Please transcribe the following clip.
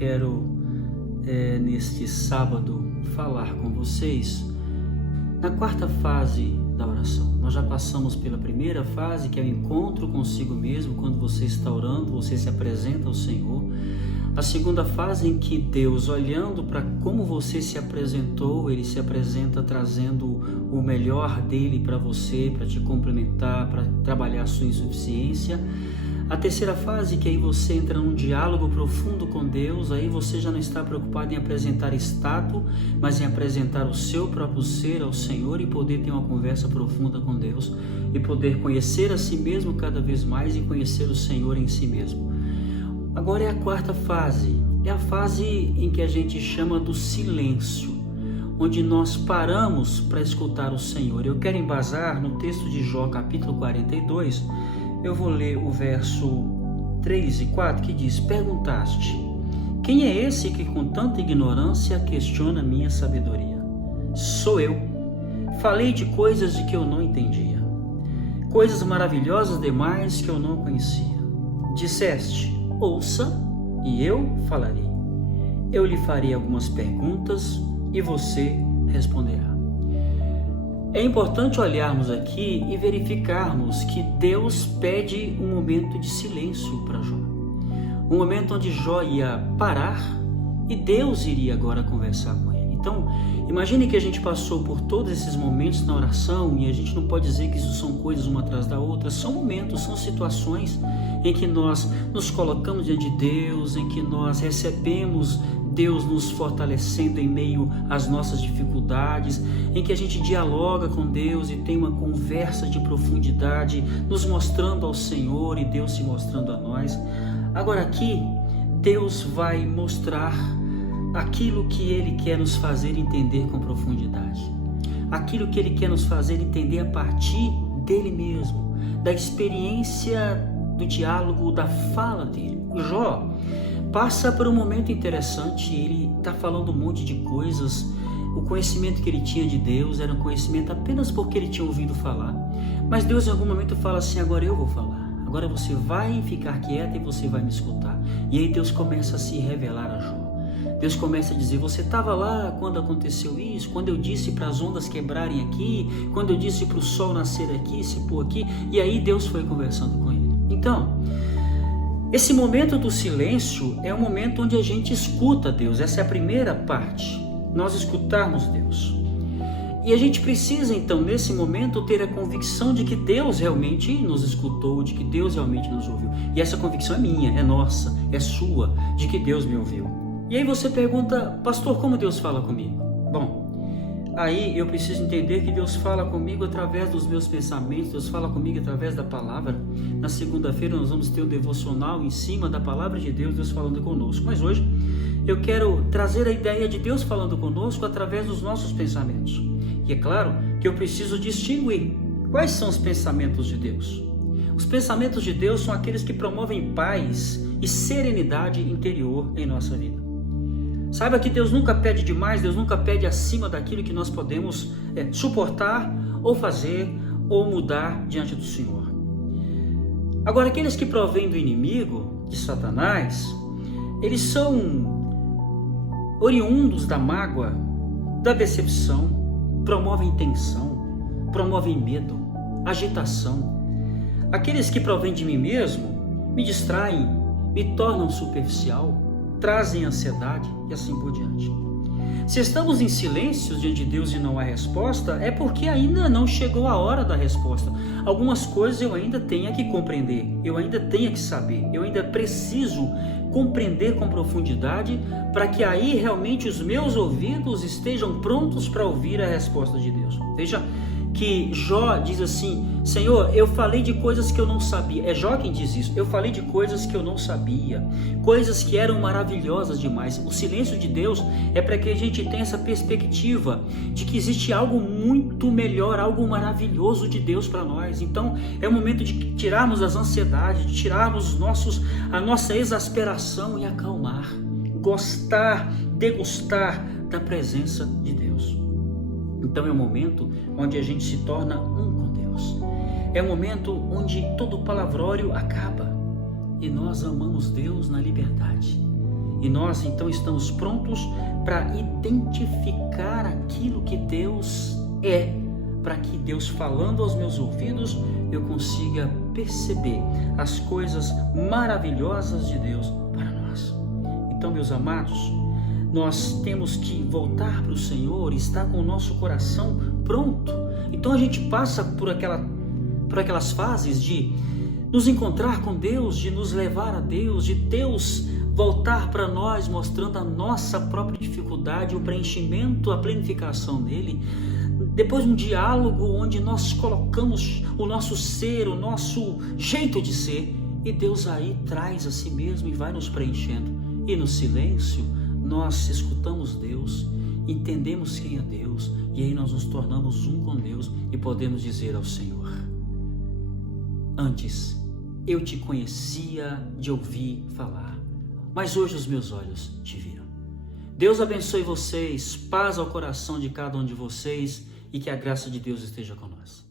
quero, neste sábado, falar com vocês na quarta fase da oração. Nós já passamos pela primeira fase, que é o encontro consigo mesmo. Quando você está orando, você se apresenta ao Senhor. A segunda fase, em que Deus, olhando para como você se apresentou, Ele se apresenta trazendo o melhor dele para você, para te complementar, para trabalhar a sua insuficiência. A terceira fase, que aí você entra num diálogo profundo com Deus. Aí você já não está preocupado em apresentar status, mas em apresentar o seu próprio ser ao Senhor e poder ter uma conversa profunda com Deus e poder conhecer a si mesmo cada vez mais e conhecer o Senhor em si mesmo. Agora é a quarta fase, é a fase em que a gente chama do silêncio, onde nós paramos para escutar o Senhor. Eu quero embasar no texto de Jó, capítulo 42, eu vou ler o verso 3 e 4, que diz: Perguntaste, quem é esse que com tanta ignorância questiona minha sabedoria? Sou eu. Falei de coisas de que eu não entendia, coisas maravilhosas demais que eu não conhecia. Disseste, ouça e eu falarei. Eu lhe farei algumas perguntas e você responderá. É importante olharmos aqui e verificarmos que Deus pede um momento de silêncio para Jó. Um momento onde Jó ia parar e Deus iria agora conversar com ele. Então, imagine que a gente passou por todos esses momentos na oração e a gente não pode dizer que isso são coisas uma atrás da outra. São momentos, são situações em que nós nos colocamos diante de Deus, em que nós recebemos Deus nos fortalecendo em meio às nossas dificuldades, em que a gente dialoga com Deus e tem uma conversa de profundidade, nos mostrando ao Senhor e Deus se mostrando a nós. Agora aqui, Deus vai mostrar aquilo que Ele quer nos fazer entender com profundidade, aquilo que Ele quer nos fazer entender a partir dEle mesmo, da experiência do diálogo, da fala dEle. O Jó passa por um momento interessante, ele está falando um monte de coisas. O conhecimento que ele tinha de Deus era um conhecimento apenas porque ele tinha ouvido falar, mas Deus em algum momento fala assim: agora eu vou falar, agora você vai ficar quieta e você vai me escutar. E aí Deus começa a se revelar a Jó. Deus começa a dizer: você estava lá quando aconteceu isso, quando eu disse para as ondas quebrarem aqui, quando eu disse para o sol nascer aqui, se pôr aqui. E aí Deus foi conversando com ele. Então, esse momento do silêncio é um momento onde a gente escuta Deus. Essa é a primeira parte, nós escutarmos Deus. E a gente precisa então, nesse momento, ter a convicção de que Deus realmente nos escutou, de que Deus realmente nos ouviu. E essa convicção é minha, é nossa, é sua, de que Deus me ouviu. E aí você pergunta: pastor, como Deus fala comigo? Bom, aí eu preciso entender que Deus fala comigo através dos meus pensamentos, Deus fala comigo através da palavra. Na segunda-feira nós vamos ter um devocional em cima da palavra de Deus, Deus falando conosco. Mas hoje eu quero trazer a ideia de Deus falando conosco através dos nossos pensamentos. E é claro que eu preciso distinguir quais são os pensamentos de Deus. Os pensamentos de Deus são aqueles que promovem paz e serenidade interior em nossa vida. Saiba que Deus nunca pede demais, Deus nunca pede acima daquilo que nós podemos suportar ou fazer ou mudar diante do Senhor. Agora, aqueles que provêm do inimigo, de Satanás, eles são oriundos da mágoa, da decepção, promovem tensão, promovem medo, agitação. Aqueles que provêm de mim mesmo me distraem, me tornam superficial, trazem ansiedade e assim por diante. Se estamos em silêncio diante de Deus e não há resposta, é porque ainda não chegou a hora da resposta. Algumas coisas eu ainda tenho que compreender, eu ainda tenho que saber, eu ainda preciso compreender com profundidade para que aí realmente os meus ouvidos estejam prontos para ouvir a resposta de Deus. Veja que Jó diz assim: Senhor, eu falei de coisas que eu não sabia. É Jó quem diz isso. Eu falei de coisas que eu não sabia, coisas que eram maravilhosas demais. O silêncio de Deus é para que a gente tenha essa perspectiva de que existe algo muito melhor, algo maravilhoso de Deus para nós. Então é o momento de tirarmos as ansiedades, de tirarmos a nossa exasperação e acalmar, gostar, degustar da presença de Deus. Então é um momento onde a gente se torna um com Deus. É um momento onde todo palavrório acaba e nós amamos Deus na liberdade. E nós então estamos prontos para identificar aquilo que Deus é, para que Deus, falando aos meus ouvidos, eu consiga perceber as coisas maravilhosas de Deus para nós. Então, meus amados, nós temos que voltar para o Senhor e estar com o nosso coração pronto. Então a gente passa por aquelas fases de nos encontrar com Deus, de nos levar a Deus, de Deus voltar para nós mostrando a nossa própria dificuldade, o preenchimento, a planificação dele. Depois um diálogo onde nós colocamos o nosso ser, o nosso jeito de ser, e Deus aí traz a si mesmo e vai nos preenchendo. E no silêncio nós escutamos Deus, entendemos quem é Deus, e aí nós nos tornamos um com Deus e podemos dizer ao Senhor: antes eu te conhecia de ouvir falar, mas hoje os meus olhos te viram. Deus abençoe vocês, paz ao coração de cada um de vocês, e que a graça de Deus esteja conosco.